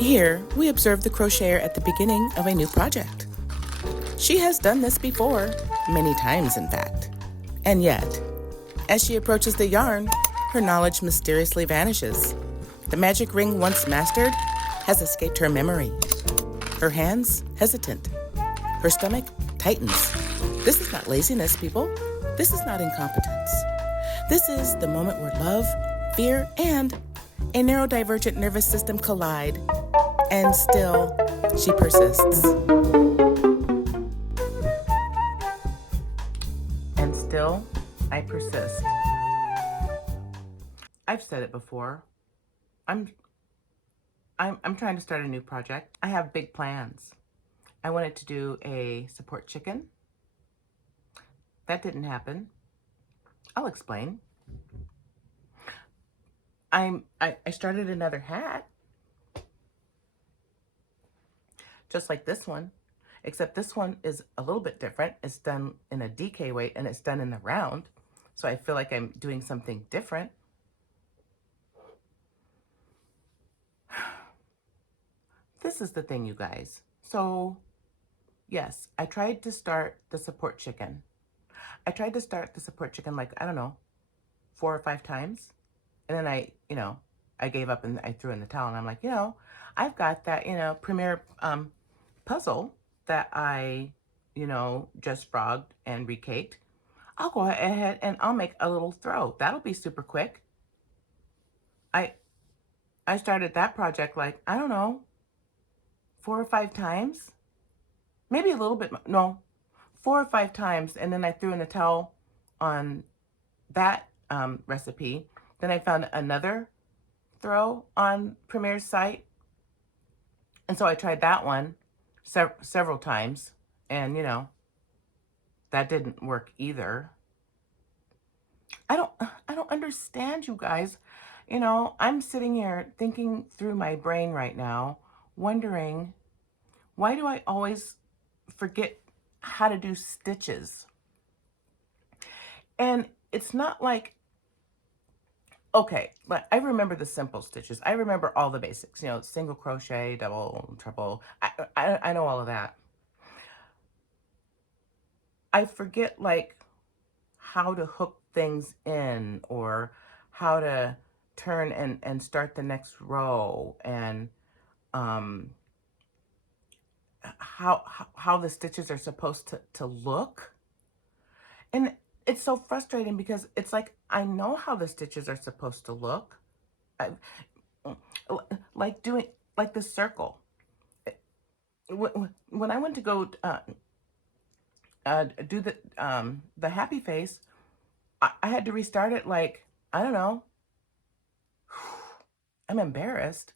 Here, we observe the crocheter at the beginning of a new project. She has done this before, many times in fact. And yet, as she approaches the yarn, her knowledge mysteriously vanishes. The magic ring once mastered has escaped her memory. Her hands hesitant. Her stomach tightens. This is not laziness, people. This is not incompetence. This is the moment where love, fear, and a neurodivergent nervous system collide. And still, she persists. And still, I persist. I've said it before. I'm trying to start a new project. I have big plans. I wanted to do a support chicken. That didn't happen. I'll explain. I started another hat. Just like this one, except this one is a little bit different. It's done in a DK weight and it's done in the round. So I feel like I'm doing something different. This is the thing, you guys. So yes, I tried to start the support chicken. I tried to start the support chicken like, I don't know, 4 or 5 times. And then I gave up and I threw in the towel. And I'm like, I've got that, Premier puzzle that I, just frogged and recaked. I'll go ahead and I'll make a little throw. That'll be super quick. I started that project like, I don't know, 4 or 5 times. Maybe a little bit, no, 4 or 5 times. And then I threw in the towel on that recipe. Then I found another throw on Premier's site. And so I tried that one several times. And, that didn't work either. I don't understand, you guys. I'm sitting here thinking through my brain right now, wondering, why do I always forget how to do stitches? And it's not like, okay, but I remember the simple stitches. I remember all the basics, single crochet, double, triple. I know all of that. I forget like how to hook things in or how to turn and start the next row and how the stitches are supposed to look. And it's so frustrating because it's like, I know how the stitches are supposed to look. Like doing, like the circle. When I went to go do the happy face, I had to restart it like, I don't know, I'm embarrassed,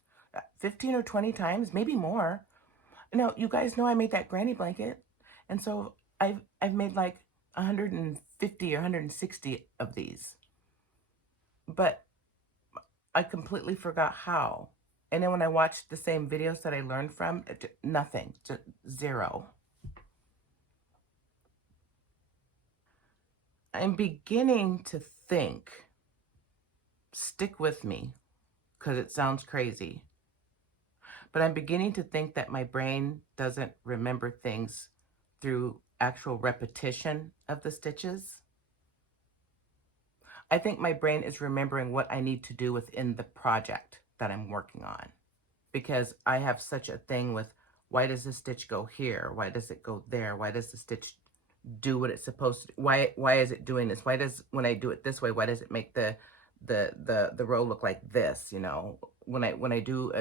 15 or 20 times, maybe more. Now, you guys know I made that granny blanket. And so I've made like 150 or 160 of these. But I completely forgot how. And then when I watched the same videos that I learned from, nothing, just zero. I'm beginning to think, stick with me, because it sounds crazy, but I'm beginning to think that my brain doesn't remember things through actual repetition of the stitches. I think my brain is remembering what I need to do within the project that I'm working on, because I have such a thing with, why does the stitch go here? Why does it go there? Why does the stitch do what it's supposed to do? Why is it doing this? Why does, when I do it this way, why does it make the row look like this? When I do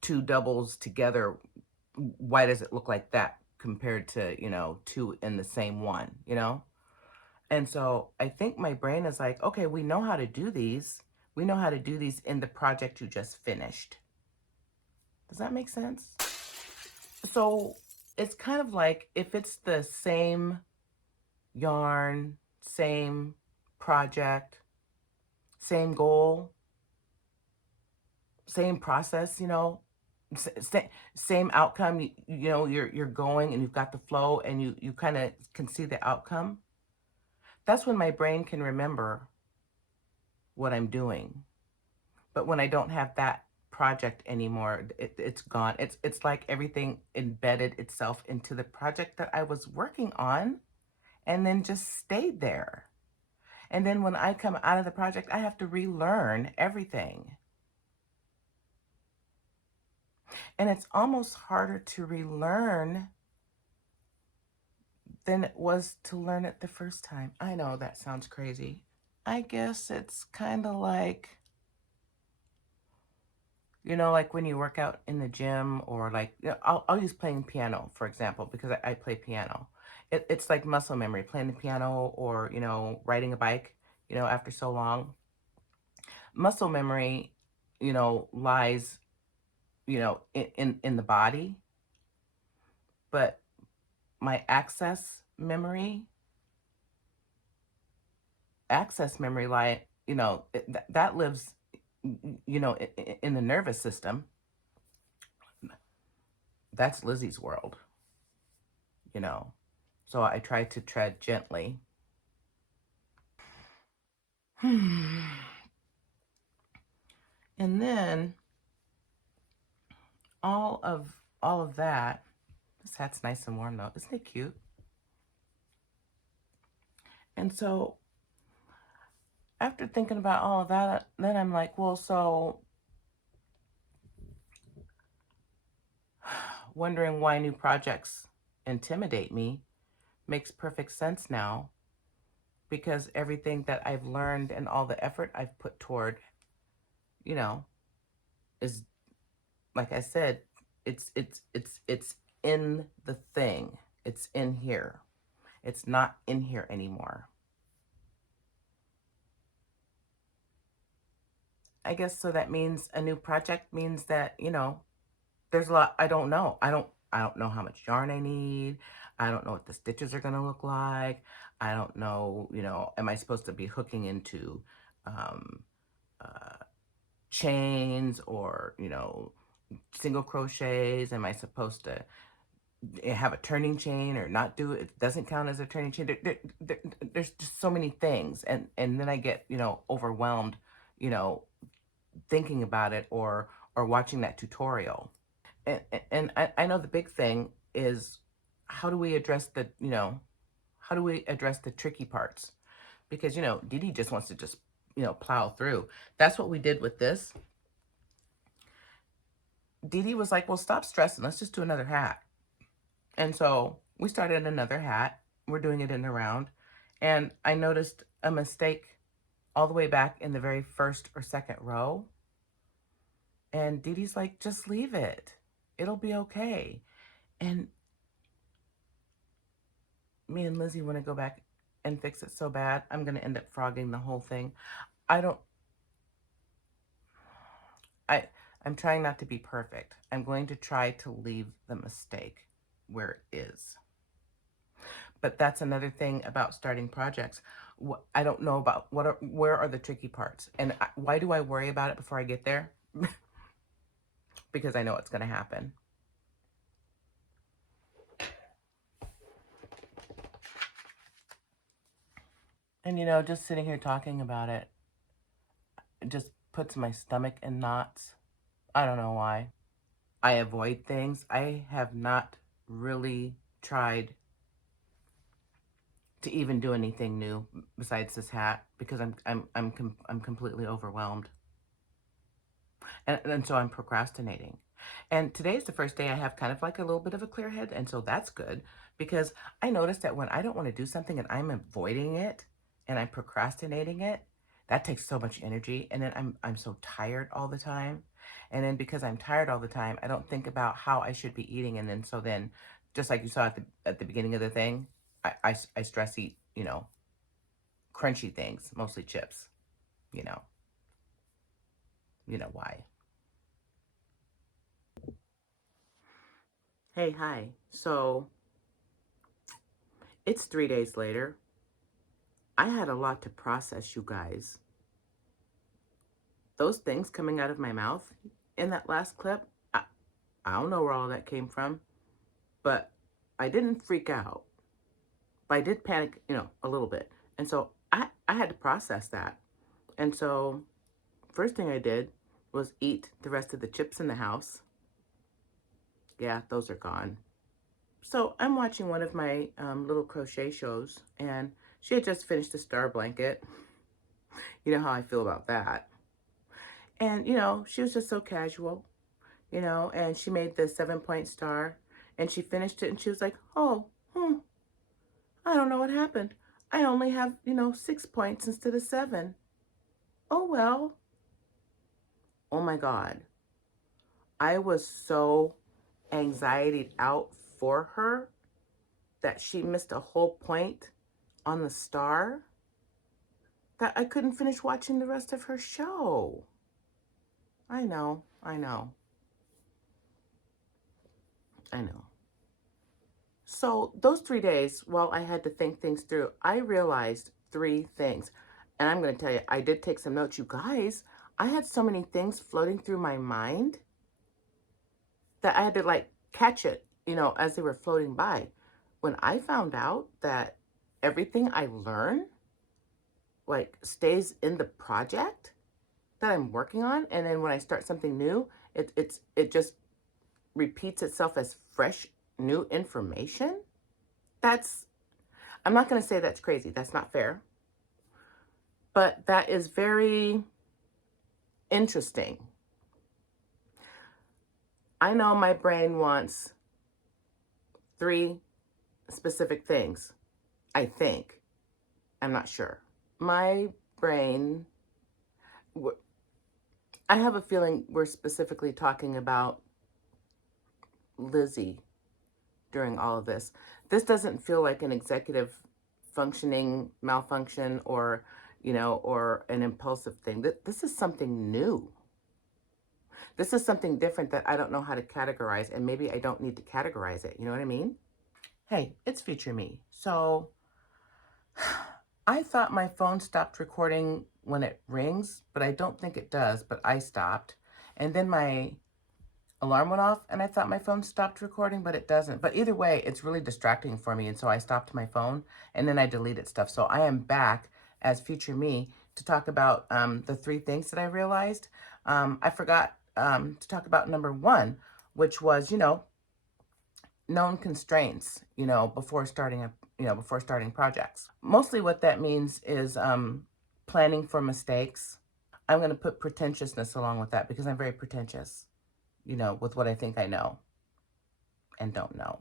two doubles together, why does it look like that compared to, 2 in the same one, And so I think my brain is like, okay, we know how to do these. We know how to do these in the project you just finished. Does that make sense? So it's kind of like, if it's the same yarn, same project, same goal, same process, same outcome, you're going and you've got the flow and you kind of can see the outcome. That's when my brain can remember what I'm doing. But when I don't have that project anymore. It's gone. It's like everything embedded itself into the project that I was working on and then just stayed there. And then when I come out of the project, I have to relearn everything. And it's almost harder to relearn than it was to learn it the first time. I know that sounds crazy. I guess it's kind of like, like when you work out in the gym, or like, I'll use playing piano, for example, because I play piano. It's like muscle memory, playing the piano, or, riding a bike, after so long. Muscle memory, lies, in the body, but my access memory lie, that lives, in the nervous system. That's Lizzie's world, you know. So I try to tread gently. And then all of that, this hat's nice and warm though. Isn't it cute? And so after thinking about all of that, then I'm like, well, so wondering why new projects intimidate me makes perfect sense now, because everything that I've learned and all the effort I've put toward, is, like I said, it's in the thing. It's in here. It's not in here anymore. I guess so that means a new project means that, there's a lot I don't know. I don't know how much yarn I need. I don't know what the stitches are going to look like. I don't know, am I supposed to be hooking into um, uh, chains, or, single crochets? Am I supposed to have a turning chain or not do it? It doesn't count as a turning chain. There's just so many things. And then I get, overwhelmed, you know, thinking about it, or watching that tutorial. And I know the big thing is, how do we address the tricky parts? Because, Dee Dee just wants to just, plow through. That's what we did with this. Dee Dee was like, well, stop stressing. Let's just do another hat. And so we started another hat. We're doing it in the round. And I noticed a mistake all the way back in the very first or second row. And Dee Dee's like, just leave it. It'll be okay. And me and Lizzie want to go back and fix it so bad. I'm going to end up frogging the whole thing. I don't, I, I'm trying not to be perfect. I'm going to try to leave the mistake where it is. But that's another thing about starting projects. I don't know about where are the tricky parts, and why do I worry about it before I get there? Because I know it's going to happen. And just sitting here talking about it just puts my stomach in knots. I don't know why. I avoid things. I have not really tried to even do anything new besides this hat, because I'm completely overwhelmed. And so I'm procrastinating. And today's the first day I have kind of like a little bit of a clear head, and so that's good, because I noticed that when I don't want to do something and I'm avoiding it and I'm procrastinating it, that takes so much energy, and then I'm so tired all the time. And then because I'm tired all the time, I don't think about how I should be eating, and then just like you saw at the beginning of the thing, I stress eat, crunchy things, mostly chips, you know. You know why. Hey, hi. So it's 3 days later. I had a lot to process, you guys. Those things coming out of my mouth in that last clip, I don't know where all that came from, but I didn't freak out. But I did panic, a little bit. And so I had to process that. And so first thing I did was eat the rest of the chips in the house. Yeah, those are gone. So I'm watching one of my little crochet shows, and she had just finished a star blanket. You know how I feel about that. And, she was just so casual, and she made the 7-point star, and she finished it, and she was like, oh, I don't know what happened. I only have, 6 points instead of 7. Oh, well. Oh, my God. I was so anxietied out for her that she missed a whole point on the star that I couldn't finish watching the rest of her show. I know. I know. So those 3 days, while I had to think things through, I realized 3 things. And I'm going to tell you, I did take some notes. You guys, I had so many things floating through my mind that I had to like catch it, as they were floating by. When I found out that everything I learn like stays in the project that I'm working on, and then when I start something new, it just repeats itself as fresh new information. I'm not going to say that's crazy. That's not fair. But that is very interesting. I know my brain wants 3 specific things. I think. I'm not sure. My brain, I have a feeling we're specifically talking about Lizzie during all of this. This doesn't feel like an executive functioning malfunction or, or an impulsive thing. This is something new. This is something different that I don't know how to categorize, and maybe I don't need to categorize it. You know what I mean? Hey, it's future me. So I thought my phone stopped recording when it rings, but I don't think it does, but I stopped. And then my alarm went off, and I thought my phone stopped recording, but it doesn't. But either way, it's really distracting for me, and so I stopped my phone, and then I deleted stuff. So I am back as future me to talk about the 3 things that I realized. I forgot to talk about number 1, which was, known constraints, before starting projects. Mostly what that means is planning for mistakes. I'm going to put pretentiousness along with that because I'm very pretentious, with what I think I know and don't know.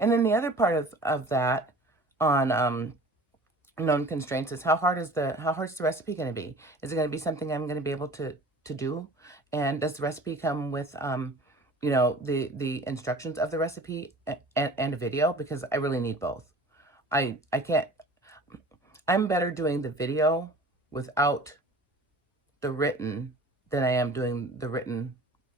And then the other part of that on known constraints is how hard's the recipe going to be? Is it going to be something I'm going to be able to do? And does the recipe come with the instructions of the recipe and a video? Because I really need both. I can't. I'm better doing the video without the written than I am doing the written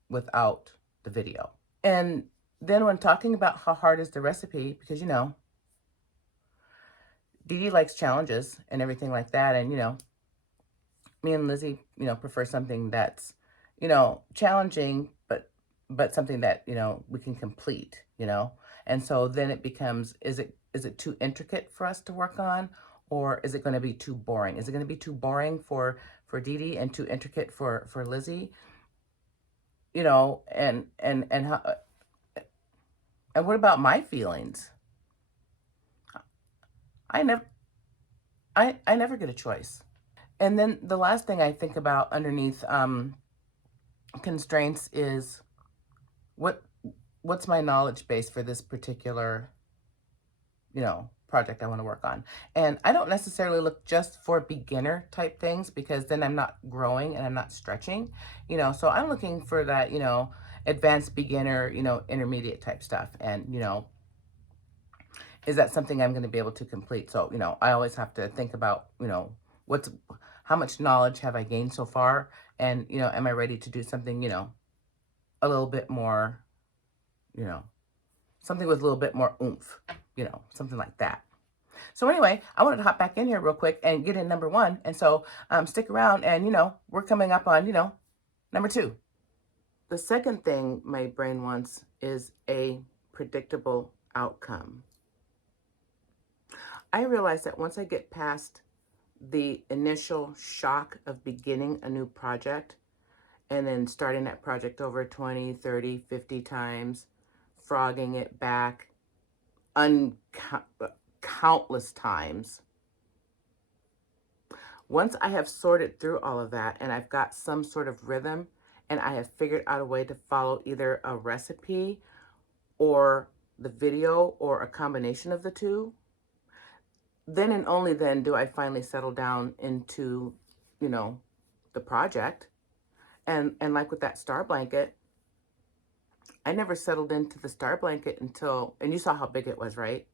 without the video. And then when talking about how hard is the recipe, because Dee Dee likes challenges and everything like that, and me and Lizzie, prefer something that's, challenging, but something that, we can complete, And so then it becomes, is it too intricate for us to work on, or is it going to be too boring? Is it going to be too boring for Dee Dee and too intricate for Lizzie? And how, and what about my feelings? I never get a choice. And then the last thing I think about underneath constraints is what's my knowledge base for this particular, project I want to work on. And I don't necessarily look just for beginner type things because then I'm not growing and I'm not stretching, so I'm looking for that, advanced beginner, intermediate type stuff. And, is that something I'm going to be able to complete? So, I always have to think about, how much knowledge have I gained so far? And, am I ready to do something, a little bit more, something with a little bit more oomph, something like that. So anyway, I wanted to hop back in here real quick and get in number 1. And so stick around and, we're coming up on, number 2. The second thing my brain wants is a predictable outcome. I realize that once I get past the initial shock of beginning a new project and then starting that project over 20, 30, 50 times, frogging it back countless times. Once I have sorted through all of that and I've got some sort of rhythm and I have figured out a way to follow either a recipe or the video or a combination of the two, then and only then do I finally settle down into, you know, the project. And like with that star blanket, I never settled into the star blanket until, and you saw how big it was, right?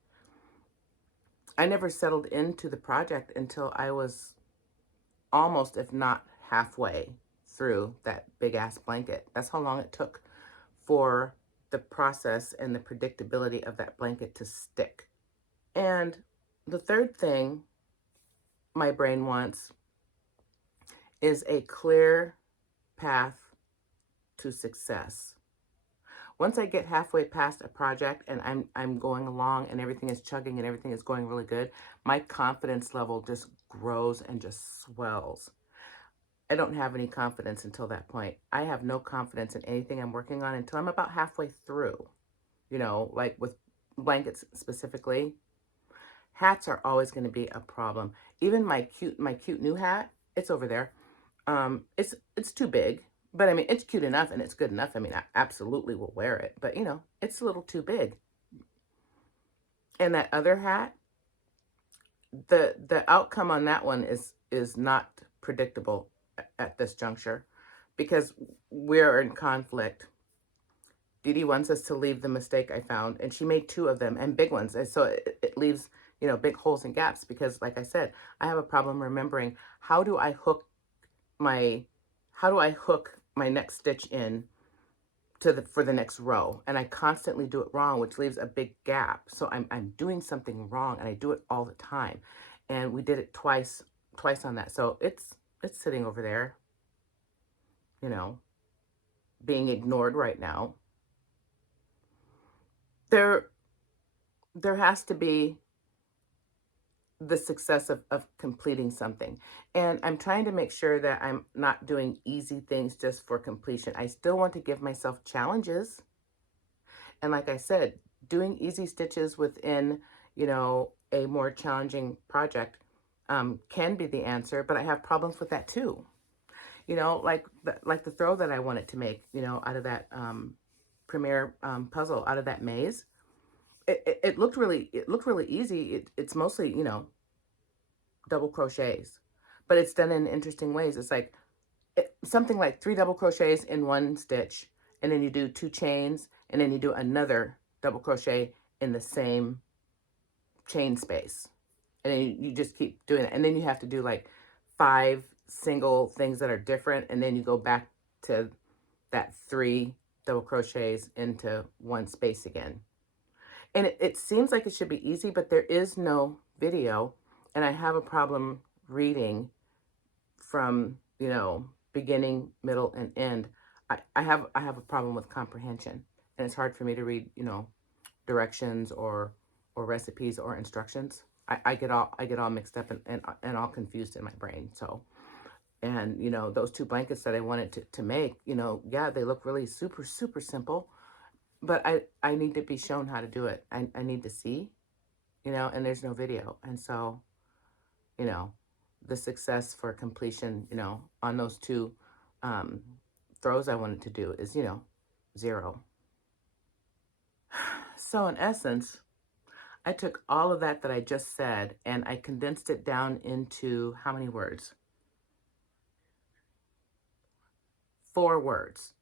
I never settled into the project until I was almost, if not halfway through that big ass blanket. That's how long it took for the process and the predictability of that blanket to stick. And the third thing my brain wants is a clear path to success. Once I get halfway past a project and I'm going along and everything is chugging and everything is going really good, my confidence level just grows and just swells. I don't have any confidence until that point. I have no confidence in anything I'm working on until I'm about halfway through. You know, like with blankets specifically, hats are always going to be a problem. Even my cute new hat, it's over there. It's too big, but I mean, it's cute enough and it's good enough. I mean, I absolutely will wear it, but you know, it's a little too big. And that other hat, the outcome on that one is not predictable at this juncture because we're in conflict. Dee Dee wants us to leave the mistake I found, and she made two of them and big ones. And so it leaves, you know, big holes and gaps because, like I said, I have a problem remembering how do I hook my next stitch in to for the next row, and I constantly do it wrong, which leaves a big gap. So I'm doing something wrong, and I do it all the time. And we did it twice on that. So it's sitting over there, you know, being ignored right now. There has to be the success of completing something. And I'm trying to make sure that I'm not doing easy things just for completion. I still want to give myself challenges. And like I said, doing easy stitches within, you know, a more challenging project can be the answer, but I have problems with that too. You know, like the throw that I wanted to make, you know, out of that Premiere puzzle, out of that maze. It looked really easy. It's mostly, you know, double crochets, but it's done in interesting ways. It's like something like 3 double crochets in one stitch, and then you do 2 chains, and then you do another double crochet in the same chain space. And then you just keep doing it. And then you have to do like 5 single things that are different, and then you go back to that 3 double crochets into one space again. And it seems like it should be easy, but there is no video, and I have a problem reading from, you know, beginning, middle, and end. I have a problem with comprehension, and it's hard for me to read, you know, directions or recipes or instructions. I get all mixed up and all confused in my brain. So, and you know, those 2 blankets that I wanted to make, you know, yeah, they look really super simple, but I need to be shown how to do it. I need to see, you know, and there's no video, and so, you know, the success for completion, you know, on those 2 um, throws I wanted to do is, you know, 0. So in essence, I took all of that I just said and I condensed it down into how many words? 4 words.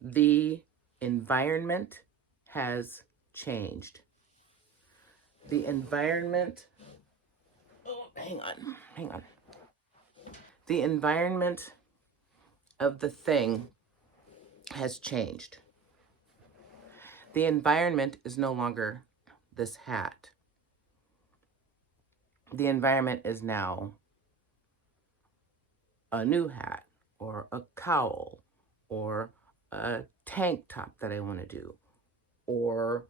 The environment has changed. The environment, oh, hang on. The environment of the thing has changed. The environment is no longer this hat. The environment is now a new hat or a cowl or a tank top that I want to do, or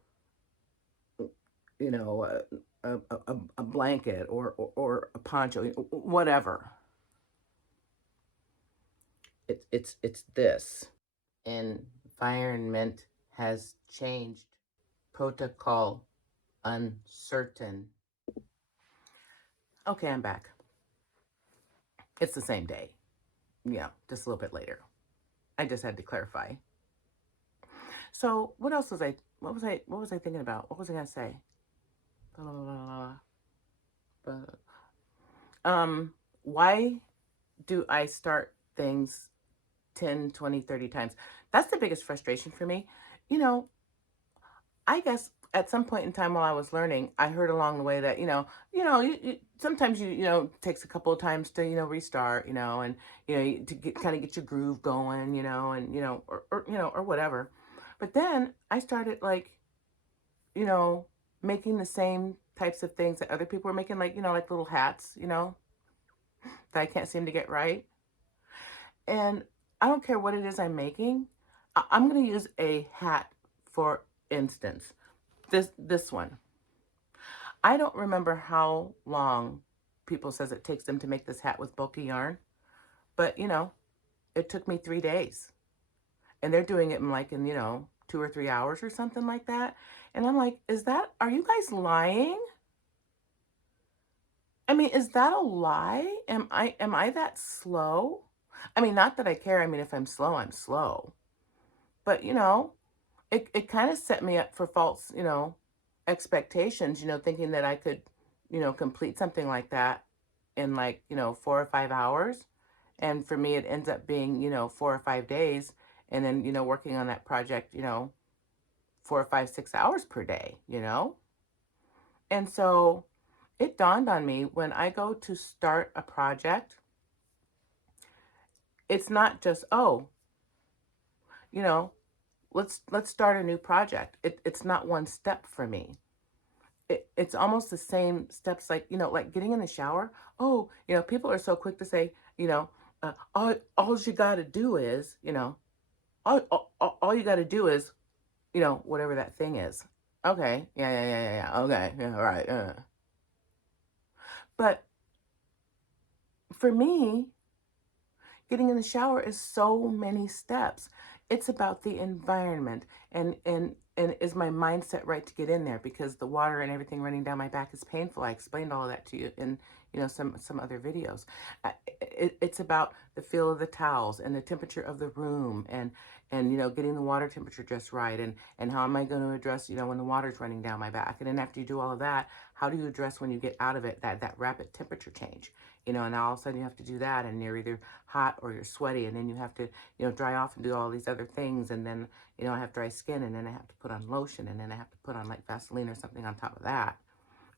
you know, a blanket or a poncho, whatever. It's this. Environment has changed. Protocol uncertain. Okay, I'm back. It's the same day. Yeah, just a little bit later. I just had to clarify. So what else was I? What was I thinking about? What was I gonna say? Blah, blah, blah, blah, blah. Why do I start things 10, 20, 30 times? That's the biggest frustration for me. You know, I guess at some point in time while I was learning, I heard along the way that, sometimes it takes a couple of times to, restart, and, to kind of get your groove going, or whatever. But then I started like, you know, making the same types of things that other people were making, like, like little hats, that I can't seem to get right. And I don't care what it is I'm making. I'm going to use a hat, for instance. This one. I don't remember how long people says it takes them to make this hat with bulky yarn, but it took me 3 days. And they're doing it in like 2 or 3 hours or something like that. And I'm like, are you guys lying? I mean, is that a lie? Am I that slow? I mean, not that I care. I mean, if I'm slow, I'm slow. But it kind of set me up for false, expectations, thinking that I could, complete something like that in like, 4 or 5 hours. And for me, it ends up being, 4 or 5 days. And then, working on that project, 4 or 5, 6 hours per day. And so it dawned on me when I go to start a project, it's not just, oh, you know, let's start a new project. It's not one step for me. It's almost the same steps, like like getting in the shower. Oh, people are so quick to say, all you got to do is, all you got to do is, whatever that thing is. Okay, yeah. Okay, yeah, all right. But for me, getting in the shower is so many steps. It's about the environment, and is my mindset right to get in there, because the water and everything running down my back is painful. I explained all of that to you in some other videos. It's about the feel of the towels and the temperature of the room, and getting the water temperature just right, and how am I going to address when the water's running down my back. And then after you do all of that, how do you address when you get out of it, that rapid temperature change, and all of a sudden you have to do that, and you're either hot or you're sweaty, and then you have to dry off and do all these other things, and then I have dry skin, and then I have to put on lotion, and then I have to put on like Vaseline or something on top of that,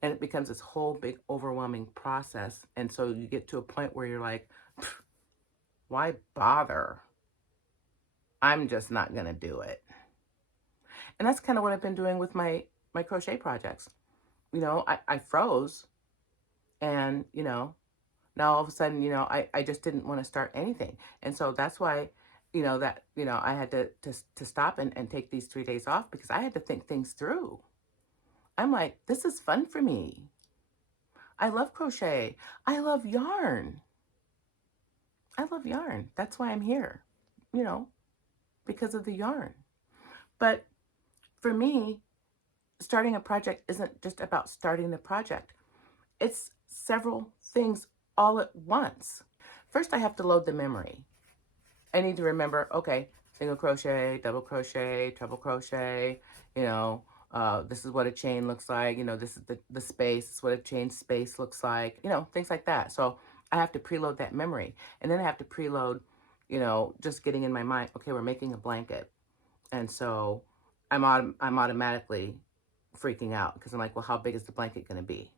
and it becomes this whole big overwhelming process. And so you get to a point where you're like, why bother? I'm just not gonna do it. And that's kind of what I've been doing with my crochet projects. I froze, and now all of a sudden, I just didn't want to start anything. And so that's why, I had to stop and take these 3 days off, because I had to think things through. I'm like, this is fun for me. I love crochet. I love yarn. I love yarn. That's why I'm here, you know, because of the yarn. But for me, starting a project isn't just about starting the project. It's several things all at once. First, I have to load the memory. I need to remember, okay, single crochet, double crochet, treble crochet, this is what a chain looks like, this is the space, this is what a chain space looks like, things like that. So I have to preload that memory. And then I have to preload, just getting in my mind, okay, we're making a blanket. And so I'm automatically freaking out, because I'm like, well, how big is the blanket going to be?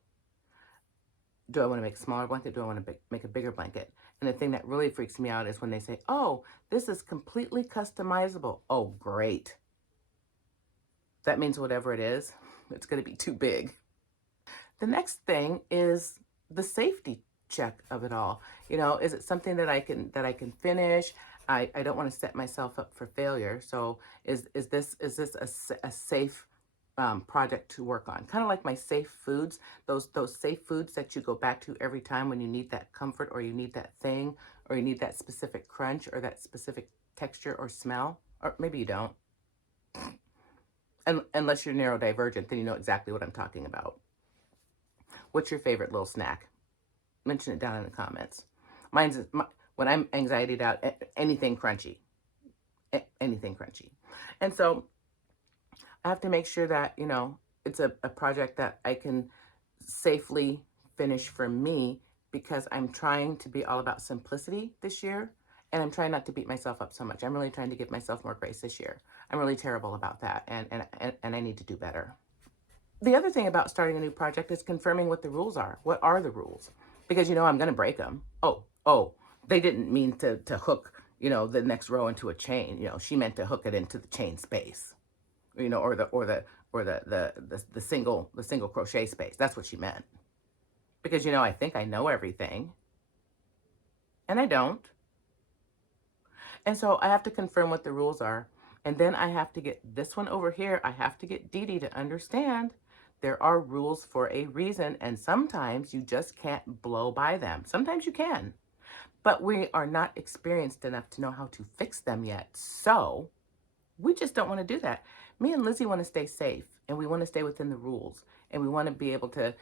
Do I want to make a smaller blanket? Do I want to make a bigger blanket? And the thing that really freaks me out is when they say, oh, this is completely customizable. Oh, great. That means whatever it is, it's going to be too big. The next thing is the safety check of it all. Is it something that I can finish? I don't want to set myself up for failure. So is this a safe project to work on. Kind of like my safe foods, those safe foods that you go back to every time when you need that comfort, or you need that thing, or you need that specific crunch or that specific texture or smell, or maybe you don't. Unless you're neurodivergent, then you know exactly what I'm talking about. What's your favorite little snack? Mention it down in the comments. When I'm anxietied out, anything crunchy, anything crunchy. And so I have to make sure that, it's a project that I can safely finish for me, because I'm trying to be all about simplicity this year, and I'm trying not to beat myself up so much. I'm really trying to give myself more grace this year. I'm really terrible about that, and I need to do better. The other thing about starting a new project is confirming what the rules are. What are the rules? Because I'm going to break them. Oh, they didn't mean to hook, the next row into a chain. She meant to hook it into the chain space, or the single crochet space. That's what she meant. Because I think I know everything, and I don't. And so I have to confirm what the rules are. And then I have to get this one over here. I have to get Dee Dee to understand there are rules for a reason. And sometimes you just can't blow by them. Sometimes you can, but we are not experienced enough to know how to fix them yet. So we just don't want to do that. Me and Lizzie want to stay safe, and we want to stay within the rules, and we want to be able to,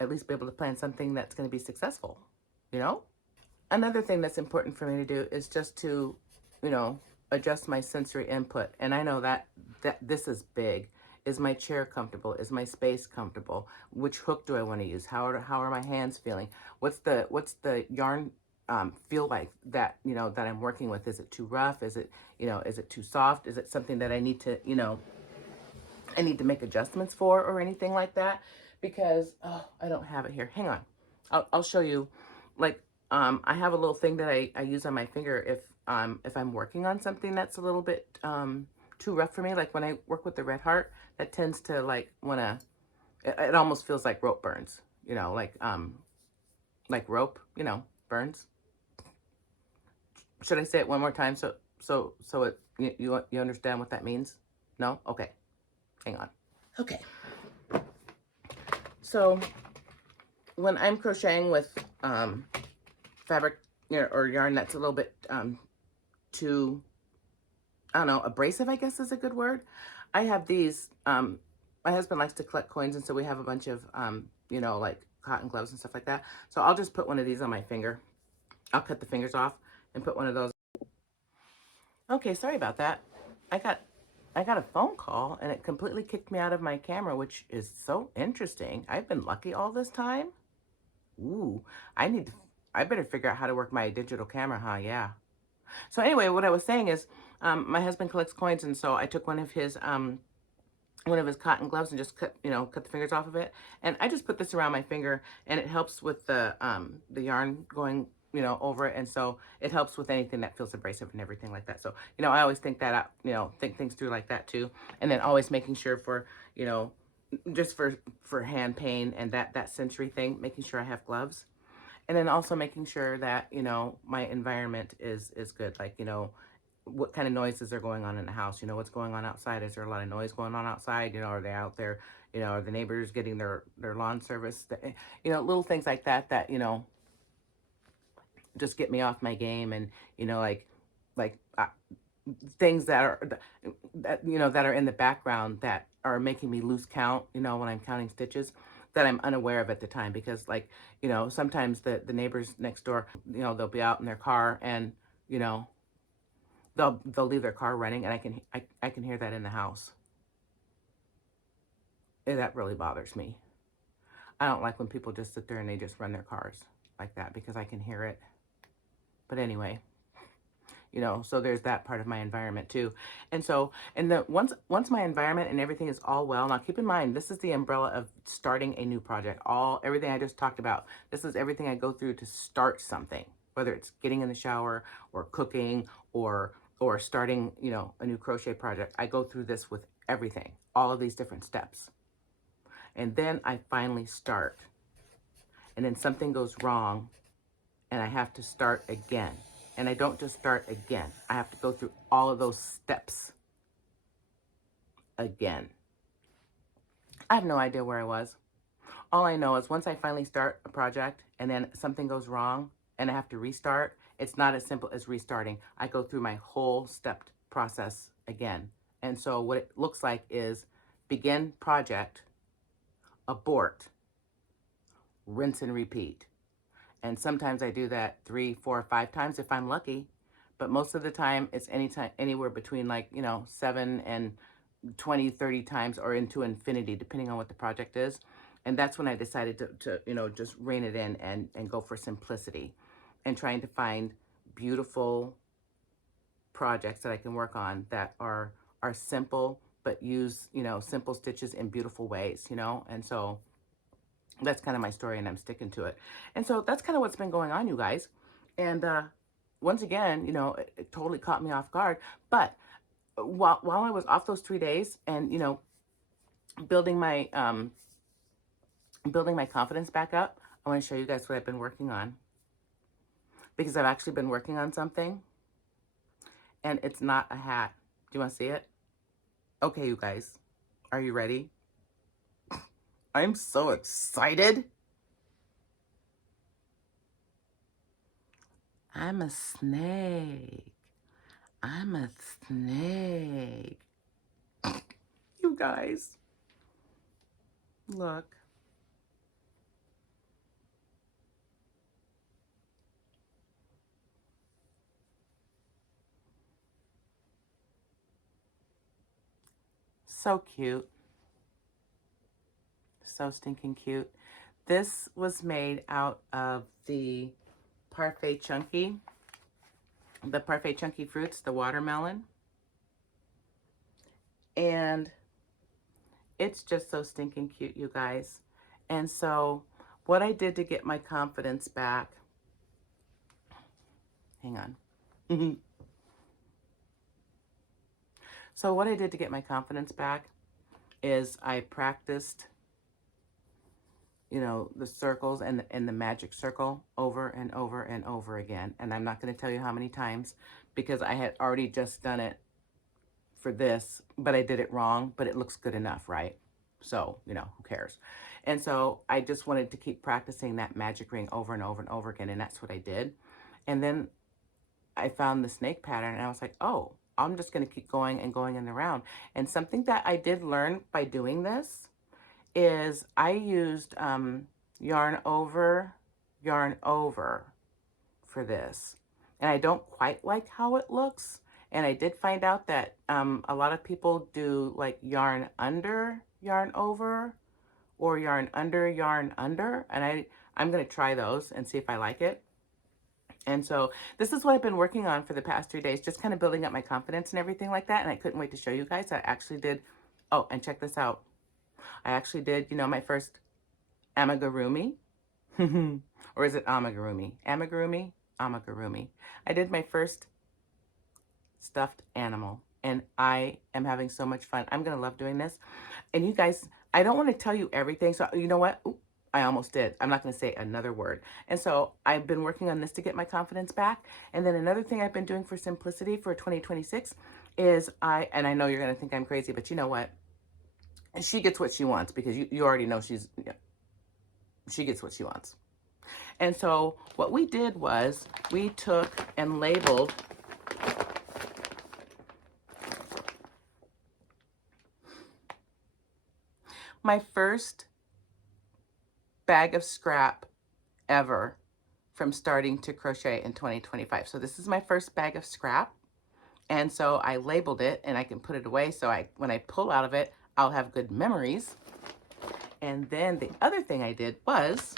at least be able to plan something that's going to be successful, you know? Another thing that's important for me to do is just to, you know, adjust my sensory input. And I know that this is big. Is my chair comfortable? Is my space comfortable? Which hook do I want to use? How are my hands feeling? What's the yarn feel like that, that I'm working with? Is it too rough? Is it too soft? Is it something that I need to, I need to make adjustments for, or anything like that? Because, oh, I don't have it here. Hang on. I'll show you. Like, I have a little thing that I use on my finger if I'm working on something that's a little bit too rough for me. Like when I work with the red heart, that tends to like it almost feels like rope burns, like rope, burns. Should I say it one more time so you understand what that means? No? Okay. Hang on. Okay. So when I'm crocheting with fabric, or yarn that's a little bit too, I don't know, abrasive, I guess is a good word. I have these, my husband likes to collect coins, and so we have a bunch of, like cotton gloves and stuff like that. So I'll just put one of these on my finger. I'll cut the fingers off and put one of those. Okay, sorry about that. I got a phone call, and it completely kicked me out of my camera, which is so interesting. I've been lucky all this time. Ooh, I better figure out how to work my digital camera, huh? Yeah. So anyway, what I was saying is, my husband collects coins, and so I took one of his cotton gloves and just cut the fingers off of it. And I just put this around my finger, and it helps with the yarn going, over it. And so it helps with anything that feels abrasive and everything like that. So, I always think that out, think things through like that too. And then always making sure for, just for hand pain and that sensory thing, making sure I have gloves. And then also making sure that, my environment is good. Like, what kind of noises are going on in the house? What's going on outside? Is there a lot of noise going on outside? Are they out there? Are the neighbors getting their lawn service? Little things like that, just get me off my game. And, like things that are in the background that are making me lose count, when I'm counting stitches, that I'm unaware of at the time. Because like, sometimes the neighbors next door, they'll be out in their car, and, they'll leave their car running, and I can hear that in the house. And that really bothers me. I don't like when people just sit there and they just run their cars like that, because I can hear it. But anyway, so there's that part of my environment too. And so, once my environment and everything is all well, now keep in mind, this is the umbrella of starting a new project. Everything I just talked about, this is everything I go through to start something, whether it's getting in the shower or cooking or starting, a new crochet project. I go through this with everything, all of these different steps. And then I finally start. And then something goes wrong, and I have to start again. And I don't just start again. I have to go through all of those steps again. I have no idea where I was. All I know is once I finally start a project and then something goes wrong and I have to restart, it's not as simple as restarting. I go through my whole stepped process again. And so what it looks like is begin project, abort, rinse and repeat. And sometimes I do that 3, 4, 5 times if I'm lucky. But most of the time it's anywhere between, like, 7 and 20, 30 times, or into infinity, depending on what the project is. And that's when I decided to just rein it in and go for simplicity and trying to find beautiful projects that I can work on that are simple, but use, simple stitches in beautiful ways, And so that's kind of my story, and I'm sticking to it. And so that's kind of what's been going on, you guys. And once again, it totally caught me off guard. But while I was off those 3 days and, building my confidence back up, I want to show you guys what I've been working on, because I've actually been working on something, and it's not a hat. Do you want to see it? Okay, you guys, are you ready? I'm so excited. I'm a snake. I'm a snake. You guys, look. So cute. So stinking cute. This was made out of the Parfait Chunky fruits, the watermelon. And it's just so stinking cute, you guys. And so what I did to get my confidence back, hang on. So what I did to get my confidence back is I practiced, the circles and the magic circle over and over and over again. And I'm not going to tell you how many times, because I had already just done it for this, but I did it wrong, but it looks good enough, right? So, who cares? And so I just wanted to keep practicing that magic ring over and over and over again. And that's what I did. And then I found the snake pattern, and I was like, oh, I'm just going to keep going and going in the round. And something that I did learn by doing this is I used yarn over for this. And I don't quite like how it looks. And I did find out that a lot of people do like yarn under, yarn over, or yarn under, yarn under. And I'm going to try those and see if I like it. And so this is what I've been working on for the past 3 days, just kind of building up my confidence and everything like that. And I couldn't wait to show you guys. I actually did. Oh, and check this out. I actually did, my first amigurumi. Or is it amigurumi? Amigurumi? Amigurumi. I did my first stuffed animal, and I am having so much fun. I'm going to love doing this. And you guys, I don't want to tell you everything. So you know what? Ooh, I almost did. I'm not going to say another word. And so I've been working on this to get my confidence back. And then another thing I've been doing for simplicity for 2026 is and I know you're going to think I'm crazy, but you know what? She gets what she wants, because you already know she gets what she wants. And so what we did was we took and labeled my first bag of scrap ever from starting to crochet in 2025. So this is my first bag of scrap. And so I labeled it, and I can put it away. So when I pull out of it, I'll have good memories. And then the other thing I did was,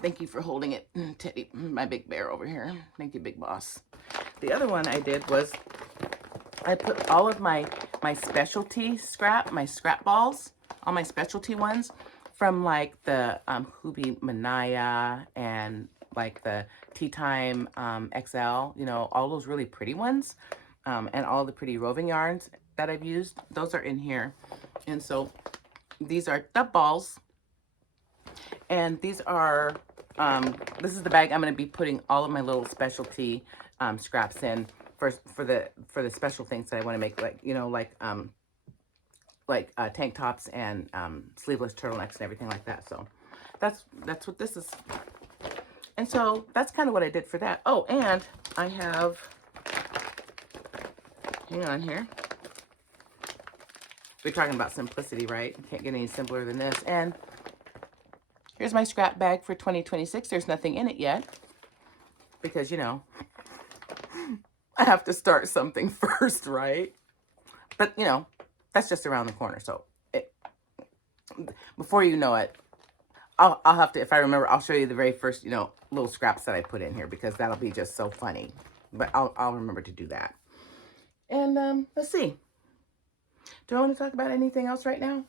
thank you for holding it, Teddy, my big bear over here. Thank you, big boss. The other one I did was I put all of my specialty scrap, my scrap balls, all my specialty ones from like the Hubie Manaya and like the Tea Time XL, all those really pretty ones, and all the pretty roving yarns that I've used. Those are in here. And so these are the balls. And these are, this is the bag I'm going to be putting all of my little specialty scraps in for the special things that I want to make, like, like tank tops and sleeveless turtlenecks and everything like that. So that's what this is. And so that's kind of what I did for that. Oh, and I have, hang on here. We're talking about simplicity, right? Can't get any simpler than this. And here's my scrap bag for 2026. There's nothing in it yet because, you know, I have to start something first, right? But, you know, that's just around the corner. So before you know it, I'll have to, if I remember, I'll show you the very first, you know, little scraps that I put in here because that'll be just so funny. But I'll remember to do that. And let's see. Do I want to talk about anything else right now?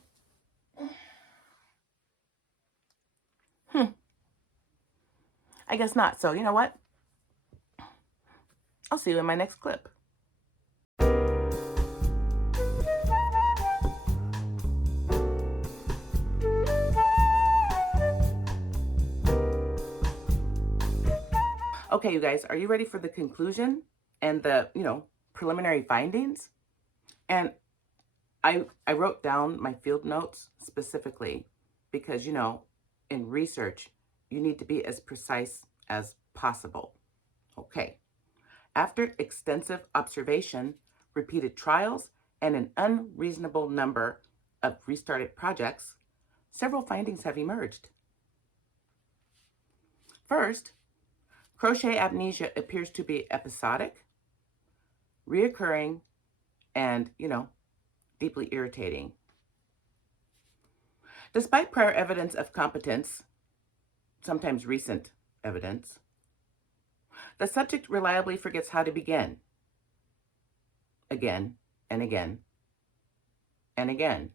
I guess not. So you know what? I'll see you in my next clip. Okay, you guys, are you ready for the conclusion and the, you know, preliminary findings? And I wrote down my field notes specifically because, you know, in research, you need to be as precise as possible. Okay. After extensive observation, repeated trials, and an unreasonable number of restarted projects, several findings have emerged. First, crochet amnesia appears to be episodic, reoccurring, and, you know, deeply irritating. Despite prior evidence of competence, sometimes recent evidence, the subject reliably forgets how to begin, again and again and again.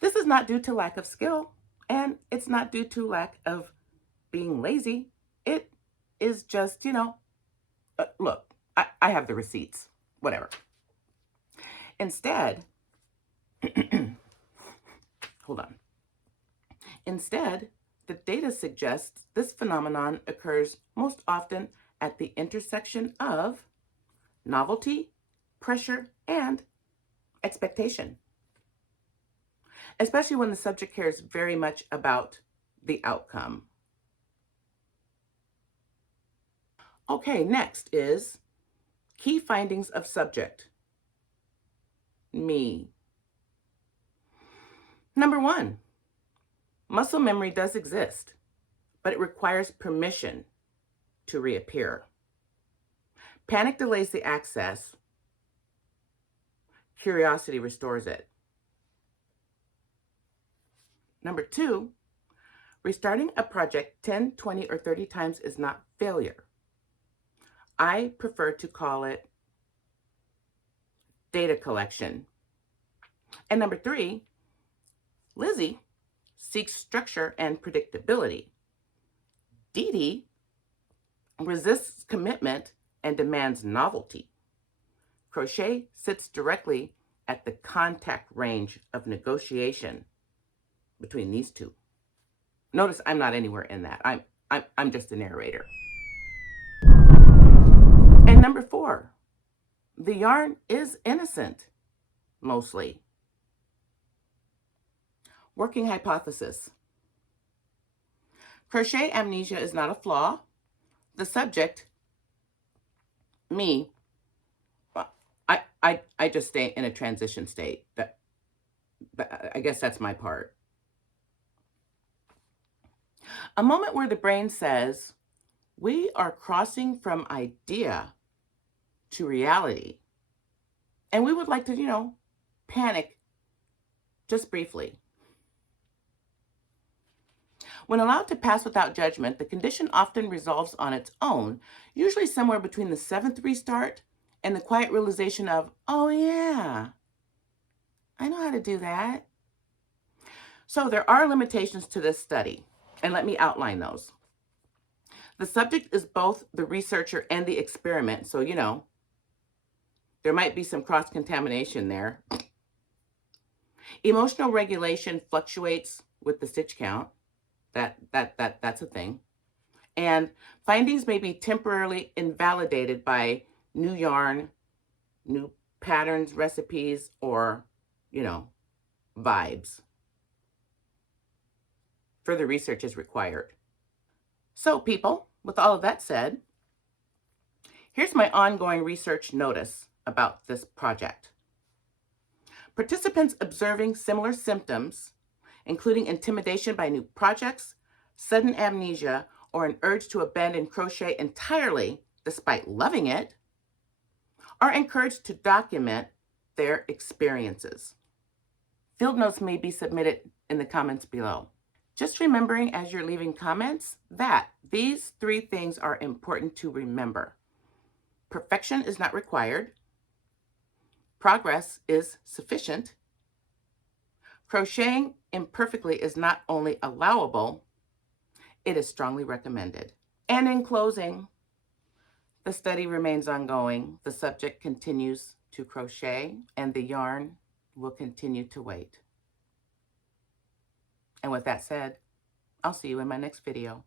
This is not due to lack of skill, and it's not due to lack of being lazy. It is just, you know, look, I have the receipts, whatever. Instead, hold on. Instead, the data suggests this phenomenon occurs most often at the intersection of novelty, pressure, and expectation, especially when the subject cares very much about the outcome. Okay, next is key findings of subject, me. Number 1, muscle memory does exist, but it requires permission to reappear. Panic delays the access. Curiosity restores it. Number 2, restarting a project 10, 20, or 30 times is not failure. I prefer to call it data collection. And number 3, Lizzie seeks structure and predictability. Dee Dee resists commitment and demands novelty. Crochet sits directly at the contact range of negotiation between these two. Notice I'm not anywhere in that. I'm just a narrator. And number 4, the yarn is innocent, mostly. Working hypothesis. Crochet amnesia is not a flaw. The subject, me, I just stay in a transition state. But I guess that's my part. A moment where the brain says, we are crossing from idea to reality. And we would like to, you know, panic just briefly. When allowed to pass without judgment, the condition often resolves on its own, usually somewhere between the 7th restart and the quiet realization of, oh yeah, I know how to do that. So there are limitations to this study, and let me outline those. The subject is both the researcher and the experiment, so, you know, there might be some cross-contamination there. Emotional regulation fluctuates with the stitch count. That's a thing. And findings may be temporarily invalidated by new yarn, new patterns, recipes, or, you know, vibes. Further research is required. So people, with all of that said, here's my ongoing research notice about this project. Participants observing similar symptoms, including intimidation by new projects, sudden amnesia, or an urge to abandon crochet entirely despite loving it, are encouraged to document their experiences. Field notes may be submitted in the comments below. Just remembering as you're leaving comments that these 3 things are important to remember. Perfection is not required. Progress is sufficient. Crocheting imperfectly is not only allowable, it is strongly recommended. And in closing, the study remains ongoing. The subject continues to crochet, and the yarn will continue to wait. And with that said, I'll see you in my next video.